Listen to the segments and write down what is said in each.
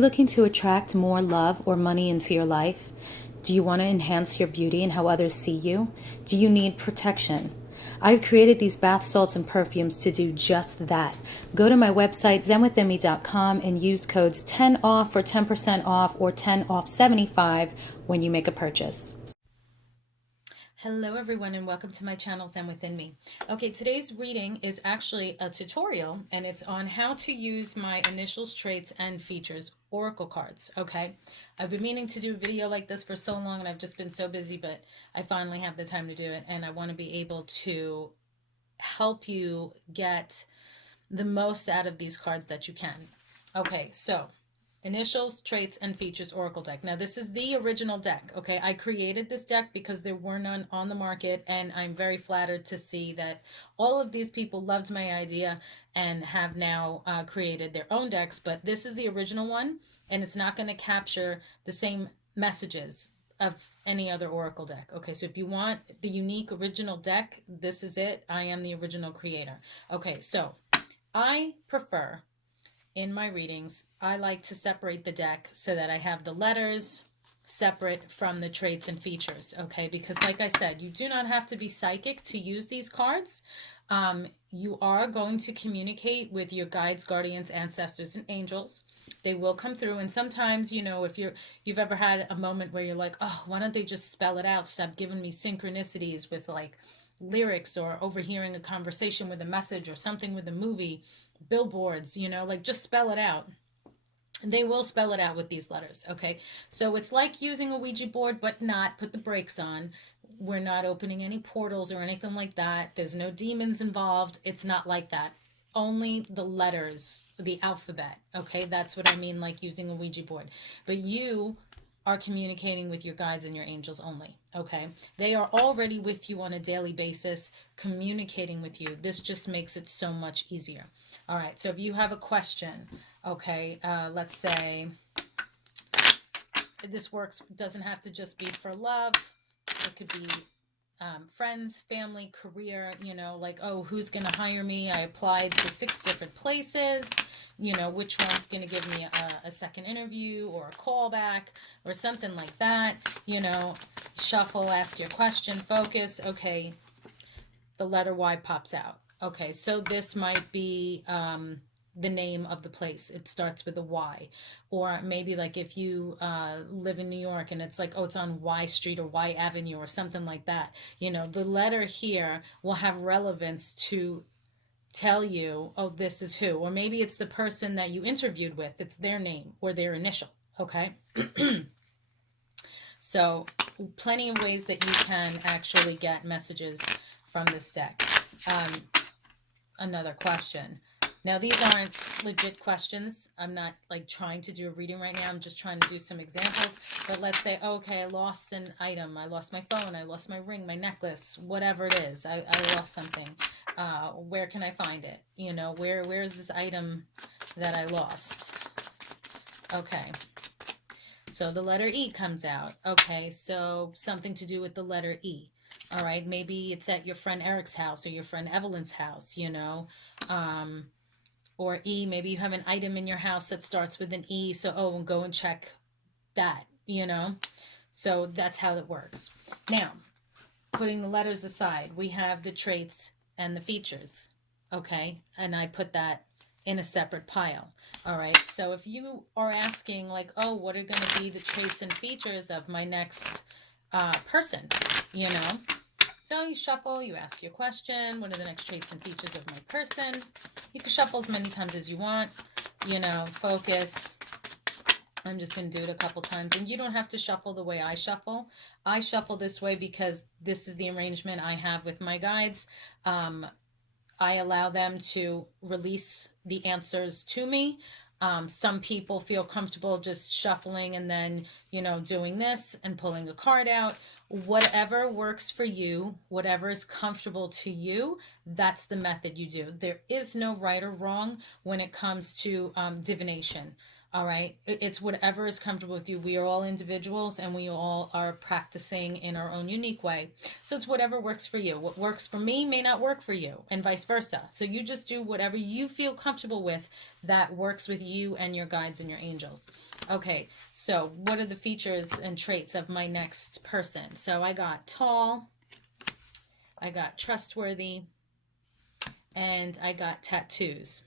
looking to attract more love or money into your life? Do you want to enhance your beauty and how others see you? Do you need protection? I've created these bath salts and perfumes to do just that. Go to my website, zenwithinme.com, and use codes 10 off for 10% off or 10 off 75 when you make a purchase. Hello everyone and welcome to my channel Zen Within Me. Okay, today's reading is actually a tutorial and it's on how to use my initials, traits, and features oracle cards. Okay, I've been meaning to do a video like this for so long and I've just been so busy, but I finally have the time to do it and I want to be able to help you get the most out of these cards that you can. Okay, so initials, traits, and features oracle deck. Now this is the original deck. Okay, I created this deck because there were none on the market and I'm very flattered to see that all of these people loved my idea and have now created their own decks, but this is the original one and it's not going to capture the same messages of any other oracle deck. Okay, so if you want the unique original deck, this is it. I am the original creator. Okay, so I prefer in my readings, I like to separate the deck so that I have the letters separate from the traits and features, okay? Because like I said, you do not have to be psychic to use these cards. You are going to communicate with your guides, guardians, ancestors, and angels. They will come through, and sometimes, you know, if you've ever had a moment where you're like, oh, why don't they just spell it out? Stop giving me synchronicities with like lyrics or overhearing a conversation with a message or something with a movie, billboards, you know, like just spell it out. They will spell it out with these letters. Okay, so it's like using a Ouija board, but not put the brakes on. We're not opening any portals or anything like that. There's no demons involved. It's not like that. Only the letters, the alphabet. Okay, that's what I mean, like using a Ouija board. But you are communicating with your guides and your angels only. Okay, they are already with you on a daily basis, communicating with you. This just makes it so much easier. All right, so if you have a question, okay, let's say this works, doesn't have to just be for love. It could be friends, family, career, you know, like, oh, who's going to hire me? I applied to 6 different places, you know, which one's going to give me a second interview or a callback or something like that, you know, shuffle, ask your question, focus. Okay, the letter Y pops out. Okay, so this might be the name of the place. It starts with a Y. Or maybe like if you live in New York and it's like, oh, it's on Y Street or Y Avenue or something like that. You know, the letter here will have relevance to tell you, oh, this is who. Or maybe it's the person that you interviewed with. It's their name or their initial. Okay. So plenty of ways that you can actually get messages from this deck. Another question. Now, these aren't legit questions. I'm not like trying to do a reading right now. I'm just trying to do some examples. But let's say, okay, I lost an item. I lost my phone. I lost my ring, my necklace, whatever it is. I lost something. Where can I find it? You know, where is this item that I lost? Okay. So the letter E comes out. Okay, so something to do with the letter E. All right, maybe it's at your friend Eric's house or your friend Evelyn's house, you know. Or E, maybe you have an item in your house that starts with an E, so oh, we'll go and check that, you know. So that's how it works. Now, putting the letters aside, we have the traits and the features, okay? And I put that in a separate pile. All right, so if you are asking like, oh, what are going to be the traits and features of my next person, you know? So you shuffle, you ask your question, what are the next traits and features of my person? You can shuffle as many times as you want, you know, focus. I'm just going to do it a couple times. And you don't have to shuffle the way I shuffle. I shuffle this way because this is the arrangement I have with my guides. I allow them to release the answers to me. Some people feel comfortable just shuffling and then, you know, doing this and pulling a card out. Whatever works for you, whatever is comfortable to you, that's the method you do. There is no right or wrong when it comes to divination. All right. It's whatever is comfortable with you. We are all individuals and we all are practicing in our own unique way. So it's whatever works for you. What works for me may not work for you and vice versa. So you just do whatever you feel comfortable with that works with you and your guides and your angels. Okay, so what are the features and traits of my next person? So I got tall, I got trustworthy, and I got tattoos,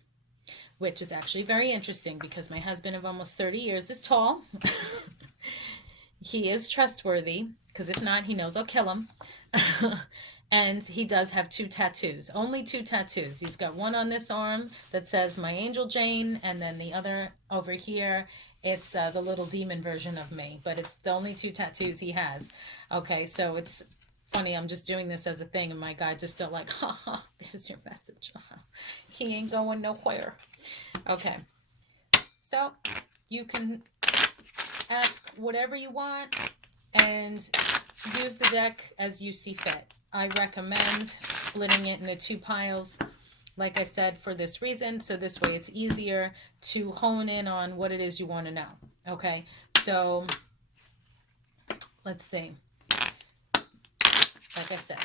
which is actually very interesting because my husband of almost 30 years is tall. He is trustworthy, because if not, he knows I'll kill him. And he does have 2 tattoos, only 2 tattoos. He's got one on this arm that says My Angel Jane, and then the other over here, it's the little demon version of me, but it's the only 2 tattoos he has. Okay, so it's funny, I'm just doing this as a thing, and my guy just still like, haha, there's your message. He ain't going nowhere. Okay, so you can ask whatever you want and use the deck as you see fit. I recommend splitting it into 2 piles, like I said, for this reason. So this way it's easier to hone in on what it is you want to know. Okay, so let's see. Like I said,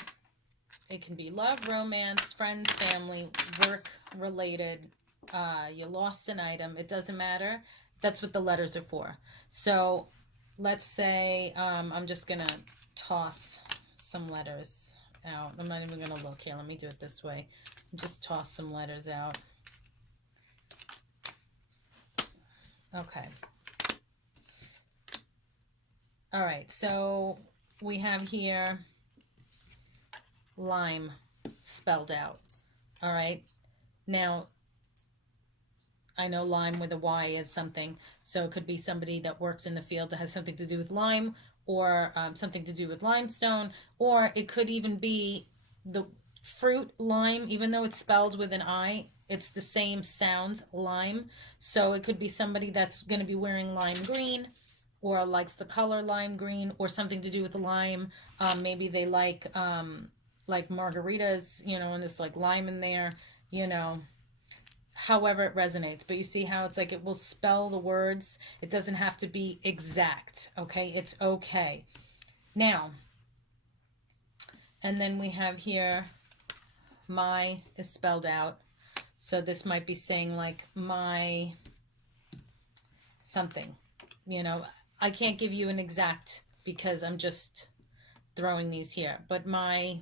it can be love, romance, friends, family, work related. You lost an item. It doesn't matter. That's what the letters are for. So let's say I'm just going to toss some letters out. I'm not even going to look here. Let me do it this way. Just toss some letters out. Okay. All right. So we have here lime spelled out. All right. Now, I know lime with a Y is something, so it could be somebody that works in the field that has something to do with lime, or something to do with limestone, or it could even be the fruit lime, even though it's spelled with an I, it's the same sound, lime. So it could be somebody that's going to be wearing lime green, or likes the color lime green, or something to do with lime. Maybe they like margaritas, and there's like lime in there, however it resonates. But you see how it's like it will spell the words. It doesn't have to be exact. Okay, it's okay. Now, and then we have here my is spelled out. So this might be saying like my something. I can't give you an exact because I'm just throwing these here, but my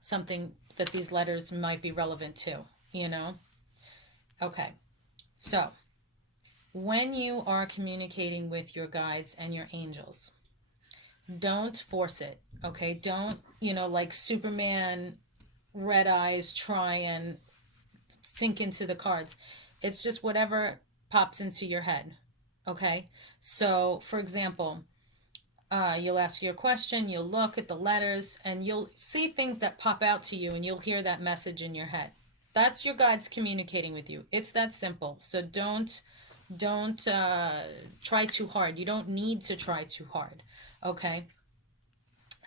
something that these letters might be relevant to. Okay, so when you are communicating with your guides and your angels, don't force it. Okay, don't like Superman red eyes try and sink into the cards. It's just whatever pops into your head. Okay, so for example, you'll ask your question, you'll look at the letters, and you'll see things that pop out to you, and you'll hear that message in your head. That's your guides communicating with you. It's that simple. So don't try too hard. You don't need to try too hard. Okay?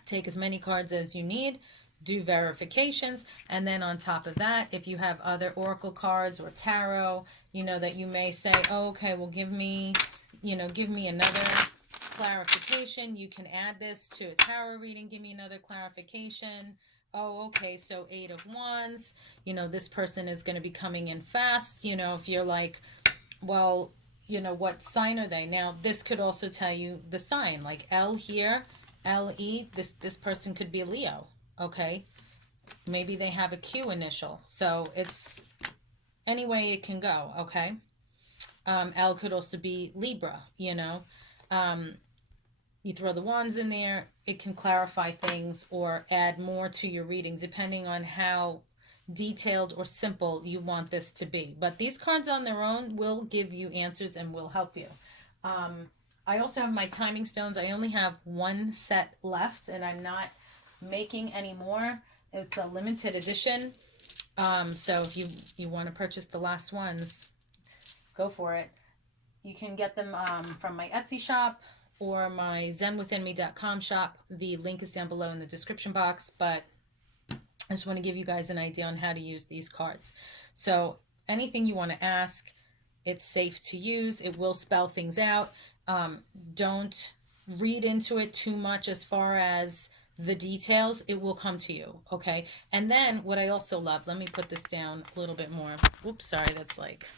Take as many cards as you need. Do verifications. And then on top of that, if you have other oracle cards or tarot, that you may say, oh, okay, well, give me another clarification. You can add this to a tarot reading. Give me another clarification. Oh, okay, so 8 of Wands. This person is going to be coming in fast. If you're like, well, what sign are they? Now, this could also tell you the sign, like L here, L-E. This person could be a Leo, okay? Maybe they have a Q initial. So it's any way it can go, okay? L could also be Libra, you throw the wands in there, it can clarify things or add more to your reading depending on how detailed or simple you want this to be. But these cards on their own will give you answers and will help you. I also have my timing stones. I only have 1 set left, and I'm not making any more. It's a limited edition. So if you want to purchase the last ones, go for it. You can get them from my Etsy shop or my zenwithinme.com shop. The link is down below in the description box, but I just want to give you guys an idea on how to use these cards. So anything you want to ask, it's safe to use. It will spell things out. Don't read into it too much as far as the details. It will come to you, okay? And then what I also love, let me put this down a little bit more. Oops, sorry, that's like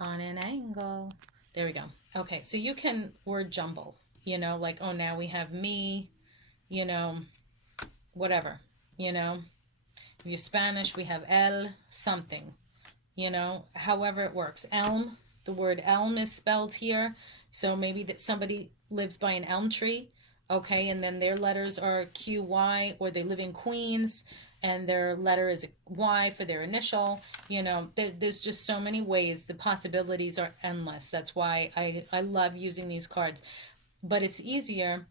on an angle. There we go. Okay, so you can word jumble, like, oh, now we have me, you know, whatever, you know. If you're Spanish, we have el something, however it works. Elm, the word elm is spelled here. So maybe that somebody lives by an elm tree, okay, and then their letters are QY, or they live in Queens and their letter is a Y for their initial. There's just so many ways. The possibilities are endless. That's why I love using these cards. But it's easier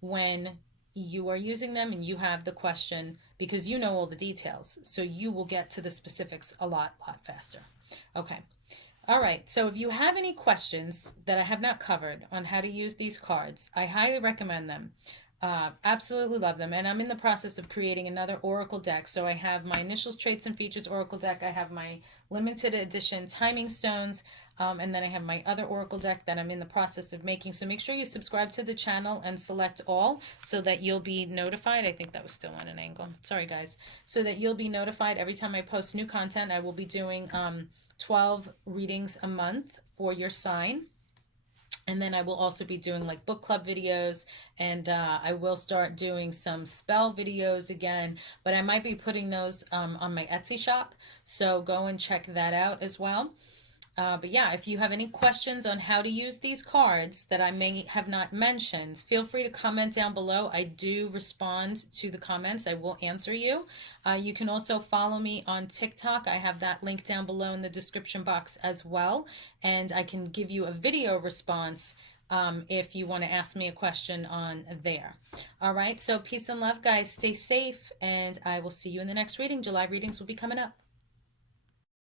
when you are using them and you have the question, because you know all the details. So you will get to the specifics a lot faster. Okay. All right. So if you have any questions that I have not covered on how to use these cards, I highly recommend them. Absolutely love them. And I'm in the process of creating another Oracle deck. So I have my Initials, Traits, and Features Oracle deck. I have my limited edition Timing Stones. And then I have my other Oracle deck that I'm in the process of making. So make sure you subscribe to the channel and select all so that you'll be notified. I think that was still on an angle. Sorry, guys. So that you'll be notified every time I post new content. I will be doing 12 readings a month for your sign. And then I will also be doing like book club videos, and I will start doing some spell videos again, but I might be putting those on my Etsy shop. So go and check that out as well. But yeah, if you have any questions on how to use these cards that I may have not mentioned, feel free to comment down below. I do respond to the comments. I will answer you. You can also follow me on TikTok. I have that link down below in the description box as well. And I can give you a video response if you want to ask me a question on there. All right, so peace and love, guys. Stay safe, and I will see you in the next reading. July readings will be coming up.